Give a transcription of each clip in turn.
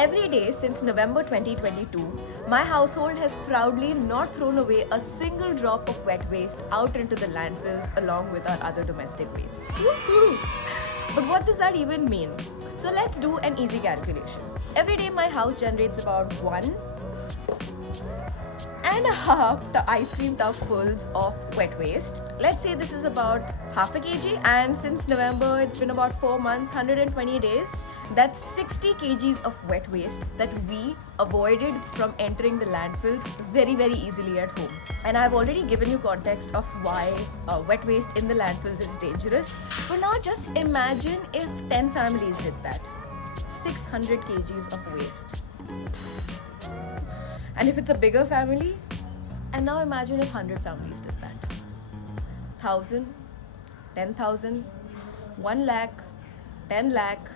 Every day since November 2022, my household has proudly not thrown away a single drop of wet waste out into the landfills along with our other domestic waste. Woohoo! But what does that even mean? So let's do an easy calculation. Every day my house generates about 1.5 ice cream tubfuls of wet waste. Let's say this is about half a kg, and since November it's been about 4 months, 120 days. That's 60 kgs of wet waste that we avoided from entering the landfills very easily at home. And I've already given you context of why wet waste in the landfills is dangerous. But now just imagine if 10 families did that. 600 kgs of waste. And if it's a bigger family, and now imagine if 100 families did that. 1,000, 10,000, 1 lakh, 10 lakh,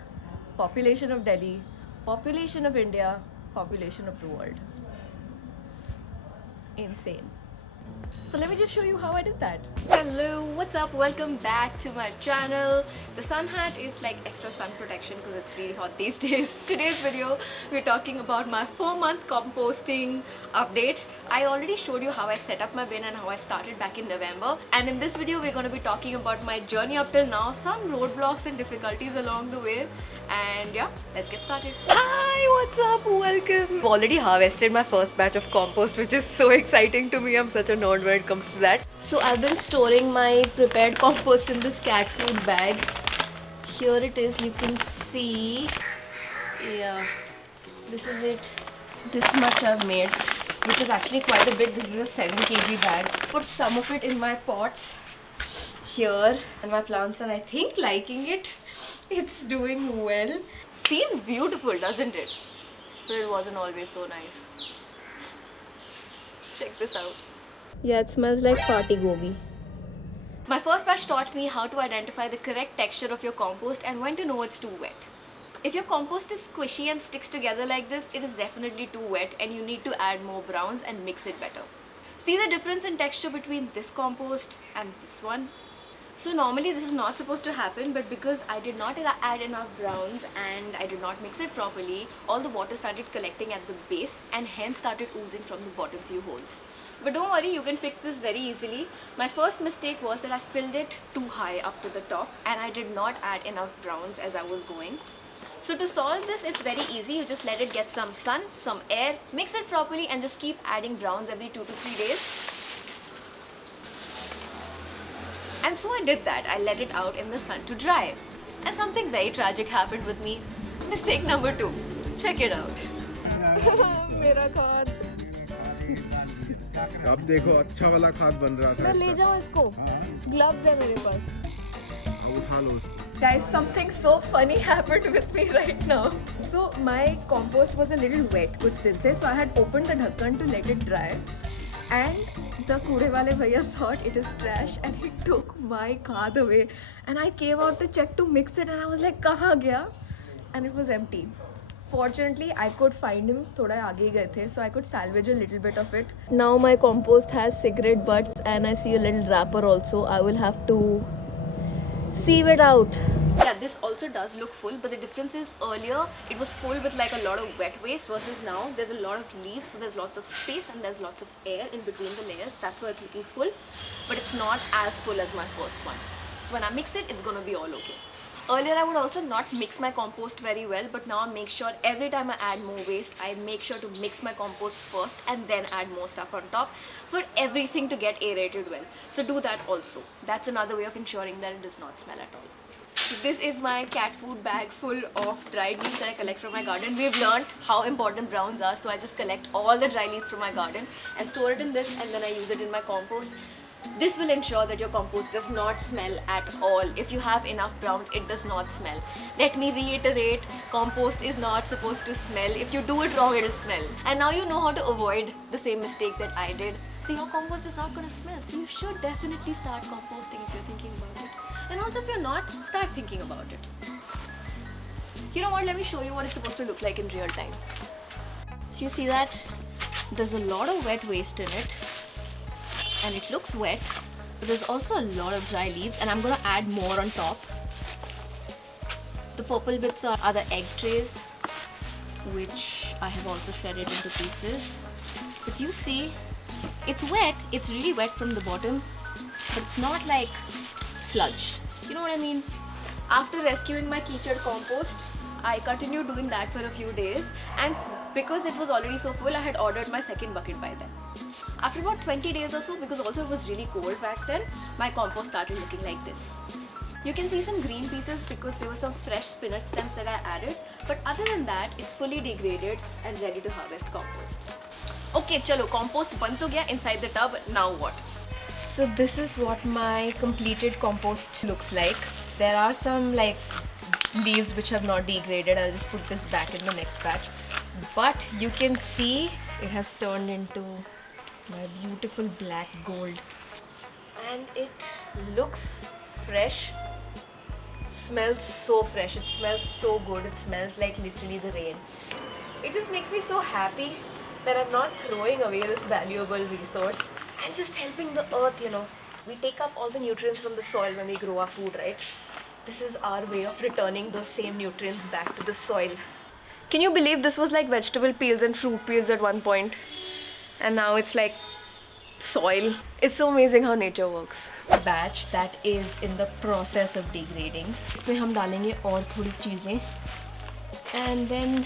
population of Delhi, population of India, population of the world. Insane. So let me just show you how I did that. Hello, what's up? Welcome back to my channel. The sun hat is like extra sun protection because it's really hot these days. Today's video, we're talking about my 4-month composting update. I already showed you how I set up my bin and how I started back in November. And in this video, we're going to be talking about my journey up till now, some roadblocks and difficulties along the way. And yeah, let's get started. Hi, what's up? Welcome. I've already harvested my first batch of compost, which is so exciting to me. I'm such a nerd when it comes to that. So I've been storing my prepared compost in this cat food bag. Here it is, you can see. Yeah, this is it. This much I've made, which is actually quite a bit. This is a 7 kg bag. Put some of it in my pots here, and my plants are, I think, liking it. It's doing well. Seems beautiful, doesn't it? But it wasn't always so nice. Check this out. Yeah, it smells like farty gobi. My first batch taught me how to identify the correct texture of your compost and when to know it's too wet. If your compost is squishy and sticks together like this, it is definitely too wet and you need to add more browns and mix it better. See the difference in texture between this compost and this one? So normally this is not supposed to happen, but because I did not add enough browns and I did not mix it properly, all the water started collecting at the base and hence started oozing from the bottom few holes. But don't worry, you can fix this very easily. My first mistake was that I filled it too high up to the top and I did not add enough browns as I was going. So to solve this, it's very easy. You just let it get some sun, some air, mix it properly and just keep adding browns every 2 to 3 days. And so I did that. I let it out in the sun to dry. And something very tragic happened with me. Mistake number 2. Check it out. मेरा खाद. अब देखो अच्छा वाला खाद बन रहा था. मैं ले जाऊँ इसको. Gloves है मेरे पास. अब उठा लो. Guys, something so funny happened with me right now. So my compost was a little wet कुछ दिन से, so I had opened the ढक्कन to let it dry. And the कूड़े वाले भैया thought it is trash and he took my खाद away. And I came out to check to mix it and I was like, कहाँ गया? And it was empty. Fortunately, I could find him. थोड़ा आगे गए थे, so I could salvage a little bit of it. Now my compost has cigarette butts and I see a little wrapper also. I will have to sieve it out. Yeah, this also does look full, but the difference is earlier it was full with like a lot of wet waste versus now there's a lot of leaves, so there's lots of space and there's lots of air in between the layers. That's why it's looking full, but it's not as full as my first one. So when I mix it, it's gonna be all okay. Earlier I would also not mix my compost very well, but now I make sure every time I add more waste, I make sure to mix my compost first and then add more stuff on top for everything to get aerated well. So do that also. That's another way of ensuring that it does not smell at all. So this is my cat food bag full of dried leaves that I collect from my garden. We've learned how important browns are, so I just collect all the dry leaves from my garden and store it in this, and then I use it in my compost. This will ensure that your compost does not smell at all. If you have enough browns, it does not smell. Let me reiterate, compost is not supposed to smell. If you do it wrong, it'll smell. And now you know how to avoid the same mistake that I did. So your compost is not going to smell. So you should definitely start composting if you're thinking about it. And also if you're not, start thinking about it. You know what, let me show you what it's supposed to look like in real time. So you see that there's a lot of wet waste in it. And it looks wet, but there's also a lot of dry leaves, and I'm going to add more on top. The purple bits are the egg trays. which I have also shredded into pieces. But you see, it's wet. It's really wet from the bottom, but it's not like sludge. You know what I mean? After rescuing my keychain compost, I continued doing that for a few days, and because it was already so full, I had ordered my second bucket by then. After about 20 days or so, because also it was really cold back then, my compost started looking like this. You can see some green pieces because there were some fresh spinach stems that I added, but other than that, it's fully degraded and ready to harvest compost. Okay, chalo, compost ban to gaya inside the tub, now what? So this is what my completed compost looks like. There are some like leaves which have not degraded. I'll just put this back in the next batch. But you can see it has turned into my beautiful black gold. And it looks fresh. Smells so fresh. It smells so good. It smells like literally the rain. It just makes me so happy that I'm not throwing away this valuable resource and just helping the earth, you know. We take up all the nutrients from the soil when we grow our food, right? This is our way of returning those same nutrients back to the soil. Can you believe this was like vegetable peels and fruit peels at one point? And now it's like soil. It's so amazing how nature works. Batch that is in the process of degrading. इसमें हम डालेंगे और थोड़ी चीजें. And then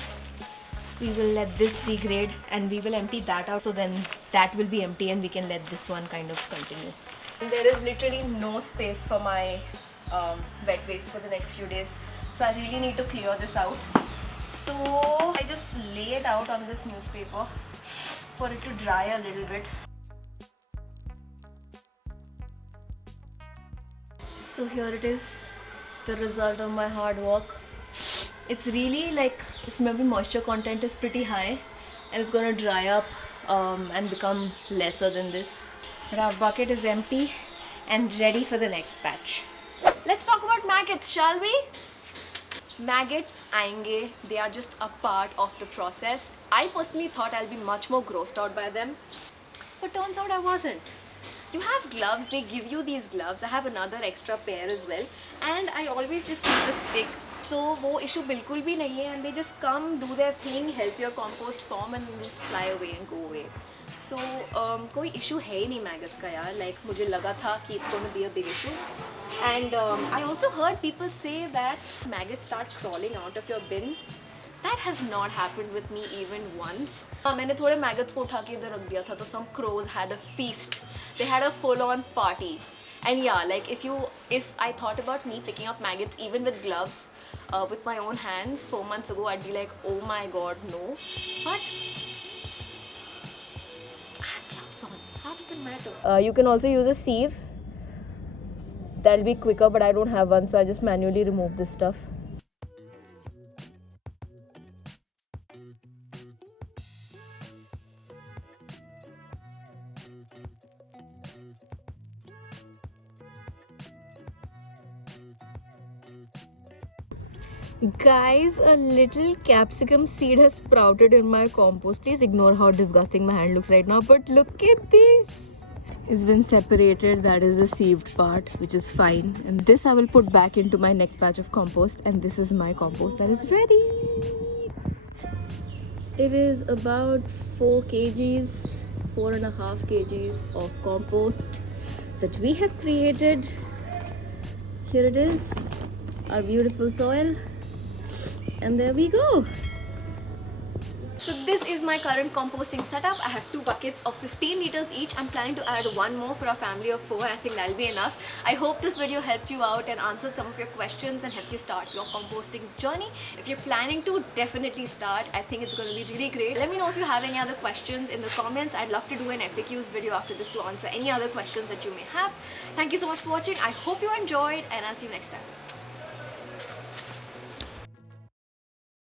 we will let this degrade and we will empty that out, so then that will be empty and we can let this one kind of continue. And there is literally no space for my wet waste for the next few days, so I really need to clear this out. So I just lay it out on this newspaper for it to dry a little bit. So here it is, the result of my hard work. It's really like, इसमें भी moisture content is pretty high and it's gonna dry up and become lesser than this. But our bucket is empty and ready for the next batch. Let's talk about maggots, shall we? Maggots आएंगे, they are just a part of the process. I personally thought I'll be much more grossed out by them, but turns out I wasn't. You have gloves, they give you these gloves. I have another extra pair as well, and I always just use a stick. So वो issue बिल्कुल भी नहीं है, and they just come, do their thing, help your compost form and just fly away and go away. So कोई issue है ही नहीं maggots का यार. Like मुझे लगा था कि it's going to be a big issue. And I also heard people say that maggots start crawling out of your bin. That has not happened with me even once. मैंने थोड़े maggots को उठा के इधर रख दिया था, तो some crows had a feast. They had a full-on party. And yeah, like if I thought about me picking up maggots even with gloves, with my own hands 4 months ago, I'd be like, oh my god, no. But I have gloves on. How does it matter? You can also use a sieve. That'll be quicker, but I don't have one, so I just manually remove this stuff. Guys, a little capsicum seed has sprouted in my compost. Please ignore how disgusting my hand looks right now, but look at this. It's been separated. That is the sieved part, which is fine. And this I will put back into my next batch of compost. And this is my compost that is ready. It is about 4 kgs, 4.5 kgs of compost that we have created. Here it is, our beautiful soil. And there we go. So this is my current composting setup. I have 2 buckets of 15 liters each. I'm planning to add 1 more for a family of 4. I think that'll be enough. I hope this video helped you out and answered some of your questions and helped you start your composting journey. If you're planning to, definitely start. I think it's going to be really great. Let me know if you have any other questions in the comments. I'd love to do an FAQs video after this to answer any other questions that you may have. Thank you so much for watching. I hope you enjoyed, and I'll see you next time.